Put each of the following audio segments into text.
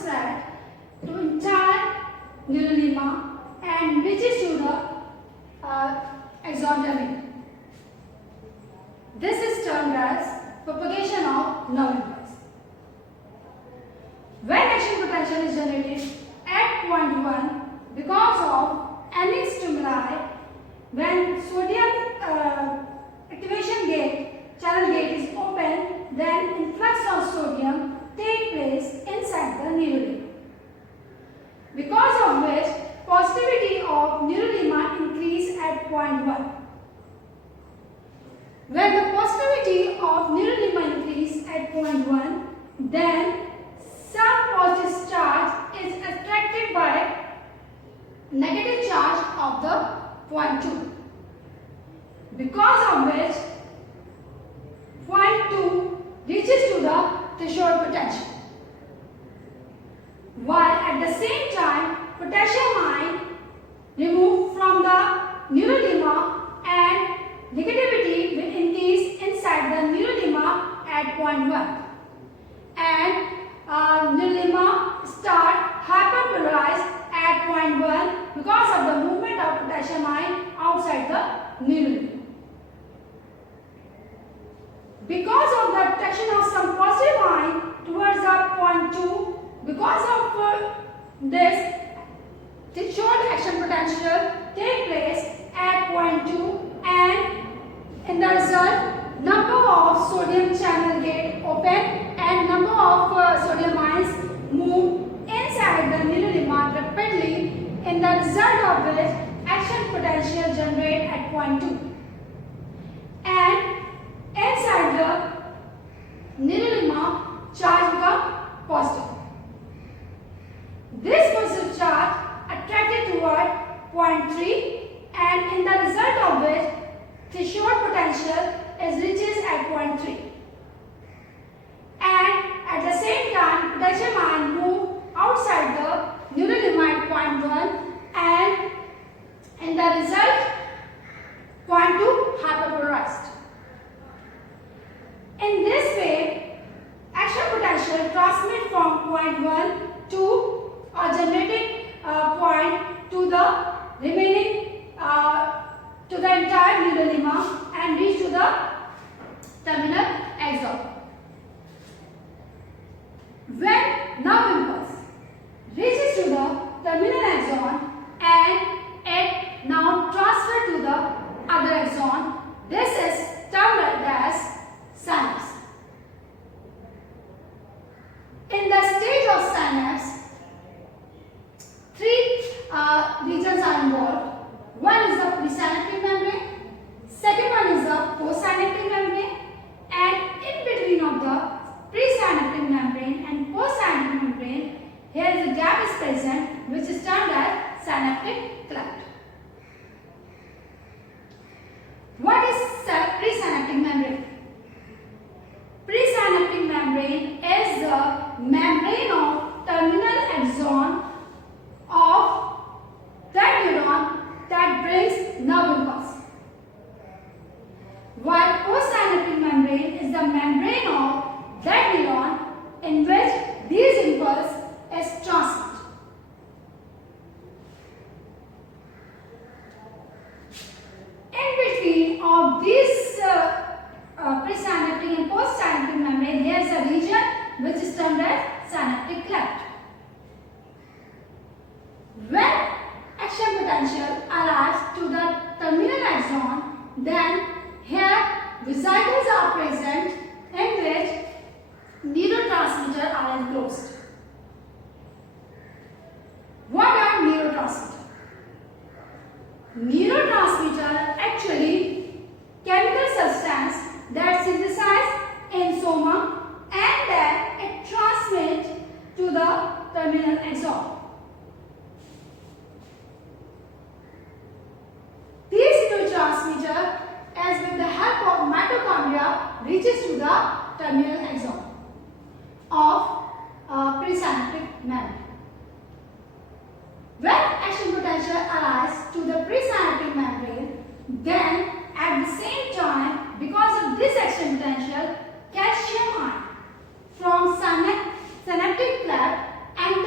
spread to entire neurolema and reaches to the axon terminal. This is termed as propagation of nerve impulse. When action potential is generated at point 1 because of any stimuli, when sodium activation gate, channel gate is open, then influx of sodium take place inside the neurolema, because of which positivity of neurolema increase at point 1. When the positivity of neurolema increase at point 1, then some positive charge is attracted by negative charge of the point 2, because of which point 2 reaches to the threshold potential, while at the same time potassium ion removed from the neurolema and negativity will increase inside the neurolema at point 1, and neurolema start hyperpolarized at point 1 because of the movement of potassium ion outside the neurolema. Because of the attraction of some positive ion towards the point 2, because of this, threshold action potential take place at point 2, and in the result, number of sodium channel gate open and number of sodium ions move inside the neurolema rapidly, in the result of which action potential generate at point 2, and inside the neurolema charge become positive. This positive charge attracted toward point 3, and in the result of which threshold potential is reaches at point 3, and at the same time potassium ion move outside the neurolema at point 1, and in the result point 2 hyperpolarized. In this way, action potential transmit from point 1 to a generating point to the remaining to the entire neurolema and reach to the terminal axon. When nerve impulse reaches to the terminal axon and it now transfer to the other axon, this is termed as synapse. In the stage of synapse, three regions are involved. One is the presynaptic membrane, second one is the postsynaptic membrane, and in between of the presynaptic membrane and postsynaptic membrane, here is a gap is present, which is termed as synaptic cleft. What is presynaptic membrane? Presynaptic membrane is the membrane of terminal axon of that neuron that brings nerve impulse, while postsynaptic membrane is the membrane of that neuron in which these impulse is transmitted. In between of these presynaptic and postsynaptic membrane, here is a region which is termed as synaptic cleft. When action potential arrives to the terminal axon, then here vesicles are present in which neurotransmitters are enclosed. What are neurotransmitters? Neurotransmitters actually chemical substance that synthesized in soma and then it transmits to the terminal axon. These neurotransmitters, as with the help of mitochondria, reaches to the terminal axon of presynaptic membrane. When action potential arrives to the presynaptic membrane, then at the same time, because of this action potential, calcium ion from synaptic cleft and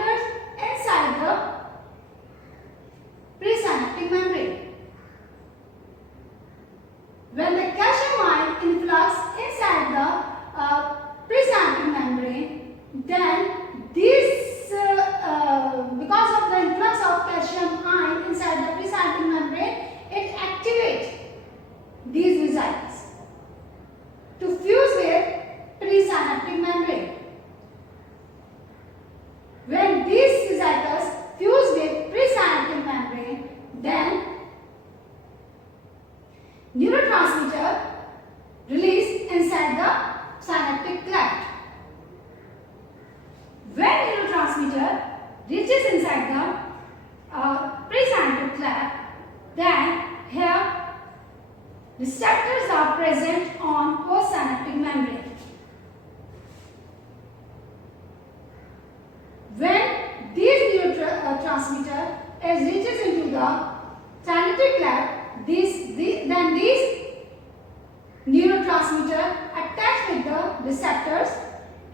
neurotransmitter reaches inside the presynaptic cleft, then here receptors are present on postsynaptic membrane. When these neurotransmitter reaches into the synaptic cleft, then these neurotransmitter attach with the receptors,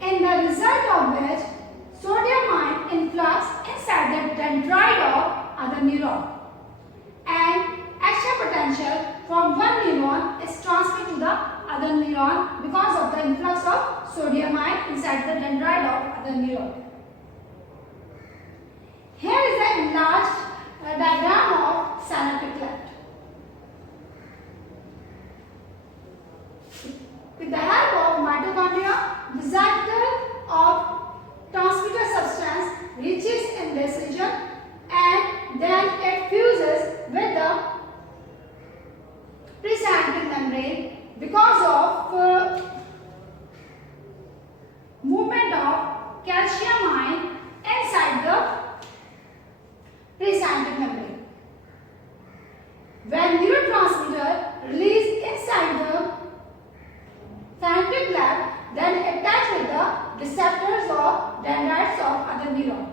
in the result of which sodium ion influx inside the dendrite of other neuron, and action potential from one neuron is transmitted to the other neuron because of the influx of sodium ion inside the dendrite of other neuron. Here is the enlarged diagram of synaptic cleft. With the help of mitochondria, the cycle of transmitter substance reaches in this region and then it fuses with the presynaptic membrane because of movement of calcium ion inside the presynaptic membrane. When neurotransmitter released inside the synaptic cleft, then attach with the receptors or dendrites of other neuron.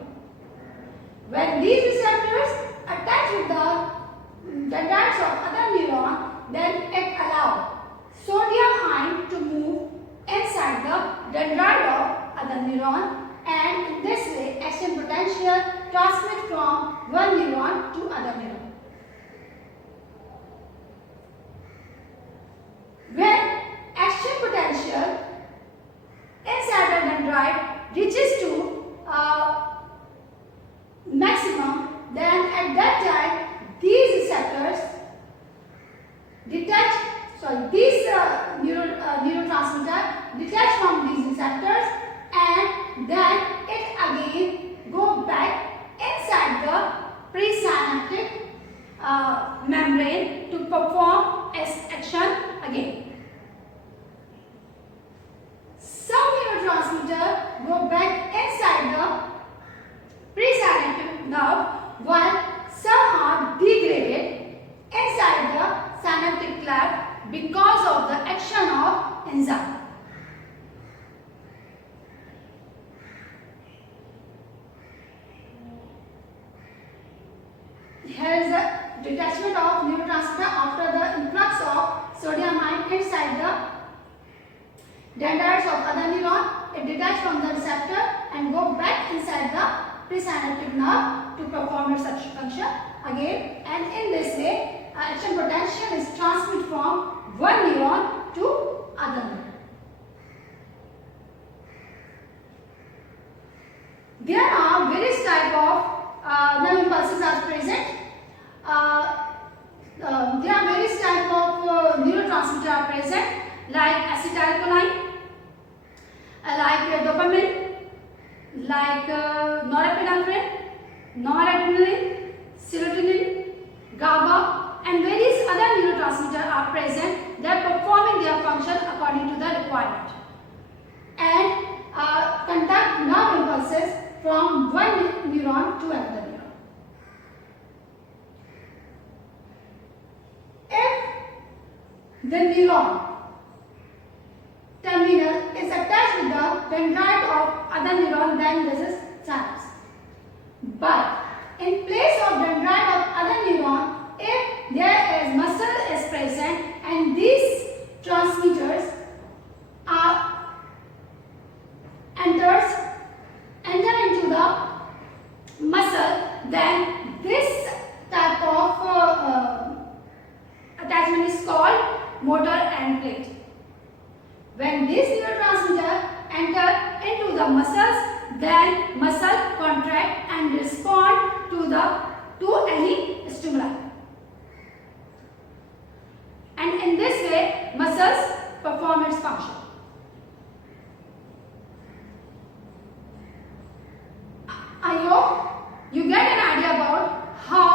When these receptors attach with the dendrites of other neuron, then it allows sodium ion to move inside the dendrite of other neuron, and in this way action potential transmit from one neuron to other neuron. When action potential inside the dendrite reaches to maximum, then at that time these receptors neurotransmitter detach from these receptors, and then it again go back inside the presynaptic membrane to perform its action again. Some neurotransmitter go back inside the presynaptic nerve, while some are degraded inside the synaptic cleft because of the action of enzyme. Here is the detachment of neurotransmitter after the influx of sodium ion inside the dendrites of other neuron. It detaches from the receptor and go back inside the presynaptic nerve to perform its action function again, and in this way action potential is transmitted from one neuron to other neuron. There are various types of nerve impulses are present. There are various types of neurotransmitters are present, like acetylcholine, like dopamine, like norepinephrine, noradrenaline, serotonin, GABA, and various other neurotransmitters are present. They are performing their function according to the requirement and conduct nerve impulses from one neuron to another neuron. If the neuron terminal is attached with the dendrite of other neuron, then this is synapse. But in place of dendrite of other neuron, if there is muscle is present and these transmitters are enter into the muscle, then this type of attachment is called motor end plate. When this neurotransmitter enter into the muscles, then muscle contract and respond to any stimuli. And in this way, muscles perform its function. I hope you get an idea about how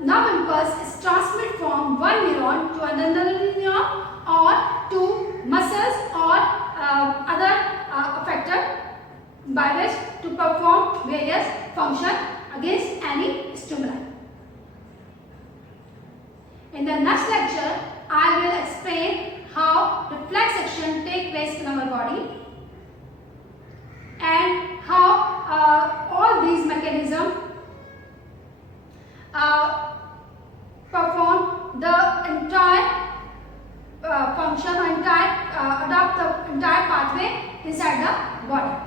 nerve impulse is transmitted from one neuron to another neuron or to muscles or other effectors. various function against any stimuli. In the next lecture, I will explain how reflex action take place in our body and how all these mechanisms perform the entire function or adopt the entire pathway inside the body.